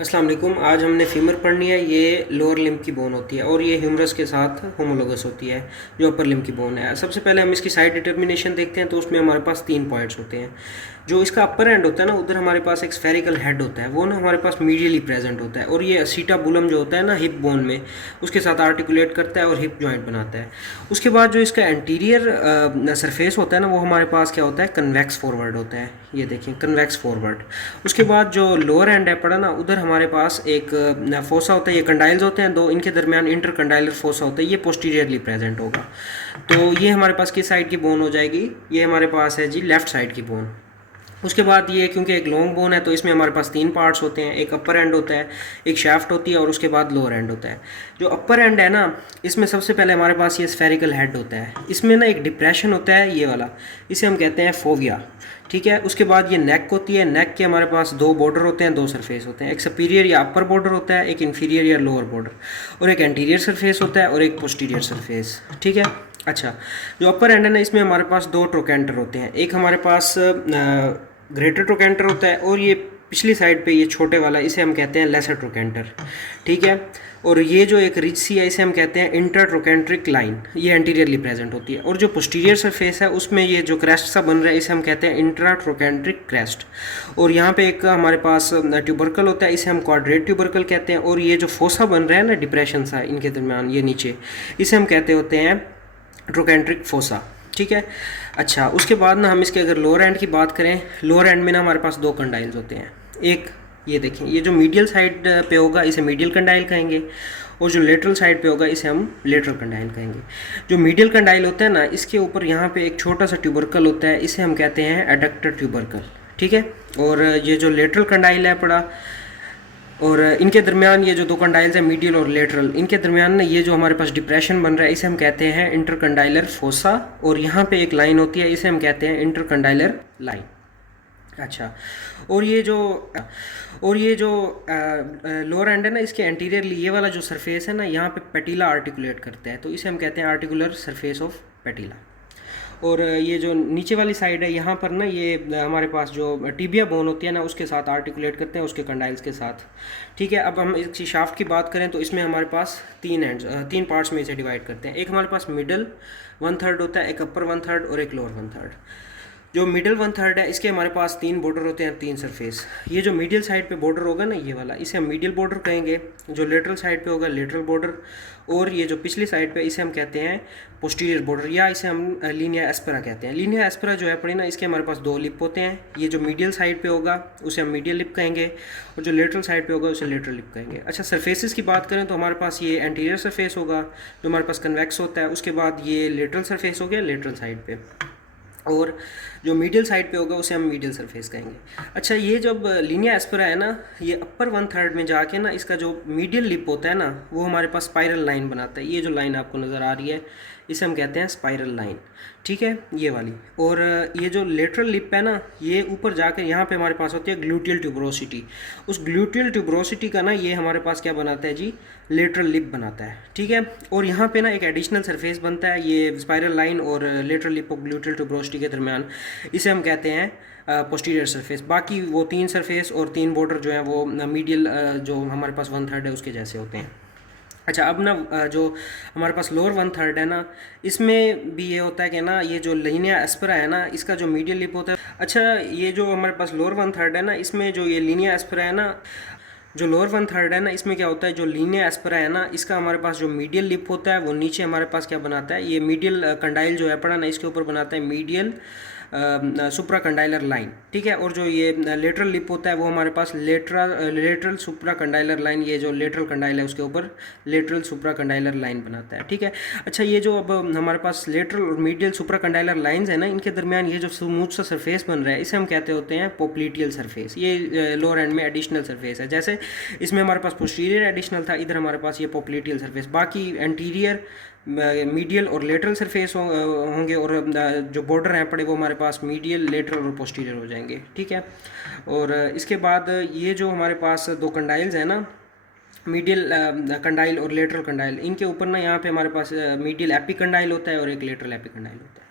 अस्सलाम वालेकुम। आज हमने फीमर पढ़नी है। ये लोअर लिम्ब की बोन होती है और ये ह्यूमरस के साथ होमोलोगस होती है जो अपर लिम्ब की बोन है। सबसे पहले हम इसकी साइड डिटर्मिनेशन देखते हैं तो उसमें हमारे पास 3 पॉइंट्स होते हैं। जो इसका अपर एंड होता है ना, उधर हमारे पास एक स्फेरिकल हेड होता है, वो ना हमारे पास मीडियली प्रेजेंट होता है और ये असीटाबुलम जो होता है ना हिप बोन में, उसके साथ आर्टिकुलेट करता है और हिप जॉइंट बनाता है। उसके बाद जो इसका एंटीरियर सरफेस होता है ना, वो हमारे पास क्या होता है, कन्वेक्स फॉरवर्ड होता है। ये देखें, कन्वेक्स फॉरवर्ड। उसके बाद जो लोअर एंड है पड़ा ना, उधर हमारे पास एक फोसा होता है। ये कंडाइल्स होते हैं दो, इनके दरमियान इंटर कंडाइलर फोसा होता है, ये पोस्टीरियरली प्रेजेंट होगा। तो ये हमारे पास किस साइड की बोन हो जाएगी, ये हमारे पास है जी लेफ्ट साइड की बोन। उसके बाद ये क्योंकि एक लॉन्ग बोन है तो इसमें हमारे पास 3 पार्ट्स होते हैं। एक अपर एंड होता है, एक शाफ्ट होती है और उसके बाद लोअर एंड होता है। जो अपर एंड है ना, इसमें सबसे पहले हमारे पास ये स्फेरिकल हेड होता है। इसमें ना एक डिप्रेशन होता है ये वाला, इसे हम कहते हैं फोविया। ठीक है। उसके बाद ये नेक होती है। नेक के हमारे पास 2 बॉर्डर होते हैं, 2 सरफेस होते हैं। एक सुपीरियर या अपर बॉर्डर होता है, एक इन्फीरियर या लोअर बॉर्डर, और एक एंटीरियर सरफेस होता है और एक पोस्टीरियर सरफेस। ठीक है। अच्छा, जो अपर एंड है ना, इसमें हमारे पास 2 ट्रोकेंटर होते हैं। एक हमारे पास ग्रेटर ट्रोकेंटर होता है और ये पिछली साइड पे ये छोटे वाला, इसे हम कहते हैं लेसर ट्रोकेंटर। ठीक है। और ये जो एक रिच सी है, इसे हम कहते हैं इंटर ट्रोकेंट्रिक लाइन, ये एंटीरियरली प्रेजेंट होती है। और जो पोस्टीरियर सरफेस है उसमें ये जो क्रेस्ट सा बन रहा है, इसे हम कहते हैं इंट्रा ट्रोकेंट्रिक क्रेस्ट। और यहाँ पे एक हमारे पास ट्यूबरकल होता है, इसे हम क्वाड्रेट ट्यूबरकल कहते हैं। और ये जो फोसा बन रहा है ना, डिप्रेशन सा इनके दरमियान ये नीचे, इसे हम कहते होते हैं ट्रोकेंट्रिक फोसा। ठीक है। अच्छा, उसके बाद ना हम इसके अगर लोअर एंड की बात करें, लोअर एंड में ना हमारे पास 2 कंडाइल्स होते हैं। एक ये देखें, ये जो मीडियल साइड पे होगा इसे मीडियल कंडाइल कहेंगे, और जो लेटरल साइड पे होगा इसे हम लेटरल कंडाइल कहेंगे। जो मीडियल कंडाइल होता है ना, इसके ऊपर यहाँ पे एक छोटा सा ट्यूबरकल होता है, इसे हम कहते हैं एडक्टर ट्यूबरकल। ठीक है। और ये जो लेटरल कंडाइल है पड़ा, और इनके दरमियान ये जो 2 कंडाइल्स हैं मीडियल और लेटरल, इनके दरमियान ना ये जो हमारे पास डिप्रेशन बन रहा है, इसे हम कहते हैं इंटरकंडाइलर फोसा। और यहाँ पे एक लाइन होती है, इसे हम कहते हैं इंटरकंडाइलर लाइन। अच्छा, और ये जो लोअर एंड है ना, इसके एंटीरियरली ये वाला जो सरफेस है ना, यहाँ पे पेटिला आर्टिकुलेट करता है, तो इसे हम कहते हैं आर्टिकुलर सरफेस ऑफ पेटिला। और ये जो नीचे वाली साइड है, यहाँ पर ना ये हमारे पास जो टिबिया बोन होती है ना, उसके साथ आर्टिकुलेट करते हैं, उसके कंडाइल्स के साथ। ठीक है। अब हम इसकी शाफ्ट की बात करें तो इसमें हमारे पास 3 पार्ट्स में इसे डिवाइड करते हैं। एक हमारे पास मिडल 1/3 होता है, एक अपर 1/3 और एक लोअर 1/3। जो मिडल 1/3 है, इसके हमारे पास 3 बॉर्डर होते हैं, 3 सरफेस। ये जो मीडियल साइड पे बॉर्डर होगा ना, ये वाला, इसे हम मीडियल बॉर्डर कहेंगे। जो लेटरल साइड पे होगा लेटरल बॉर्डर, और ये जो पिछली साइड पे, इसे हम कहते हैं पोस्टीरियर बॉर्डर, या इसे हम लीनिया एस्पेरा कहते हैं। लीनिया एस्पेरा जो है पड़ी ना, इसके हमारे पास 2 लिप होते हैं। ये जो मीडियल साइड पे होगा उसे हम मीडियल लिप कहेंगे, और जो लेटरल साइड पे होगा उसे लेटरल लिप कहेंगे। अच्छा, सरफेसेस की बात करें तो हमारे पास ये एंटीरियर सरफेस होगा जो हमारे पास कन्वेक्स होता है। उसके बाद ये लेटरल सरफेस हो गया लेटरल साइड पे, और जो मीडियल साइड पे होगा उसे हम मीडियल सरफेस कहेंगे। अच्छा, ये जब लीनिया एस्पेरा है ना, ये अपर 1/3 में जाके ना, इसका जो मीडियल लिप होता है ना, वो हमारे पास स्पाइरल लाइन बनाता है। ये जो लाइन आपको नज़र आ रही है, इसे हम कहते हैं स्पाइरल लाइन। ठीक है, ये वाली। और ये जो लेटरल लिप है ना, ये ऊपर जाकर यहाँ पे हमारे पास होती है ग्लूटियल ट्यूबरोसिटी। उस ग्लूटियल ट्यूबरोसिटी का ना ये हमारे पास क्या बनाता है जी, लेटरल लिप बनाता है। ठीक है। और यहाँ पे ना एक एडिशनल सरफेस बनता है, ये स्पाइरल लाइन और लेटरल लिप और ग्लूटियल ट्यूबरोसिटी के दरमियान, इसे हम कहते हैं पोस्टीरियर सरफेस। बाकी वो 3 सरफेस और 3 बॉर्डर जो हैं वो मीडियल जो हमारे पास 1/3 है उसके जैसे होते हैं। अच्छा, अब ना जो हमारे पास लोअर 1/3 है ना, इसमें भी ये होता है कि ना, ये जो लीनिया एस्पेरा है ना, इसका जो मीडियल लिप होता है। अच्छा, ये जो हमारे पास लोअर 1/3 है ना, इसमें जो ये लीनिया एस्पेरा है ना, जो लोअर 1/3 है ना, इसमें क्या होता है, जो लीनिया एस्पेरा है ना, इसका हमारे पास जो मीडियल लिप होता है वो नीचे हमारे पास क्या बनाता है, ये मीडियल कंडाइल जो है पड़ा ना, इसके ऊपर बनाता है मीडियल सुप्रा कंडाइलर लाइन। ठीक है। और जो ये लेटरल लिप होता है वो हमारे पास लेटरल सुप्रा कंडाइलर लाइन, ये जो लेटरल कंडाइल है उसके ऊपर लेटरल सुप्रा कंडाइलर लाइन बनाता है। ठीक है। अच्छा, ये जो अब हमारे पास लेटरल और मीडियल सुप्रा कंडाइलर लाइंस है ना, इनके दरमियान ये जो स्मूथ सा सरफेस बन रहा है, इसे हम कहते होते हैं पोप्लीटियल सरफेस। ये लोअर एंड में एडिशनल सरफेस है। जैसे इसमें हमारे पास पोस्टीरियर एडिशनल था, इधर हमारे पास ये पोप्लीटियल सरफेस। बाकी एंटीरियर, मीडियल और लेटरल सरफेस होंगे, और जो बॉर्डर हैं पड़े वो हमारे पास मीडियल, लेटरल और पोस्टीरियर हो जाएंगे। ठीक है। और इसके बाद ये जो हमारे पास 2 कंडाइल्स हैं ना, मीडियल कंडाइल और लेटरल कंडाइल, इनके ऊपर ना यहाँ पे हमारे पास मीडियल एपी कंडाइल होता है और एक लेटरल एपी कंडाइल होता है।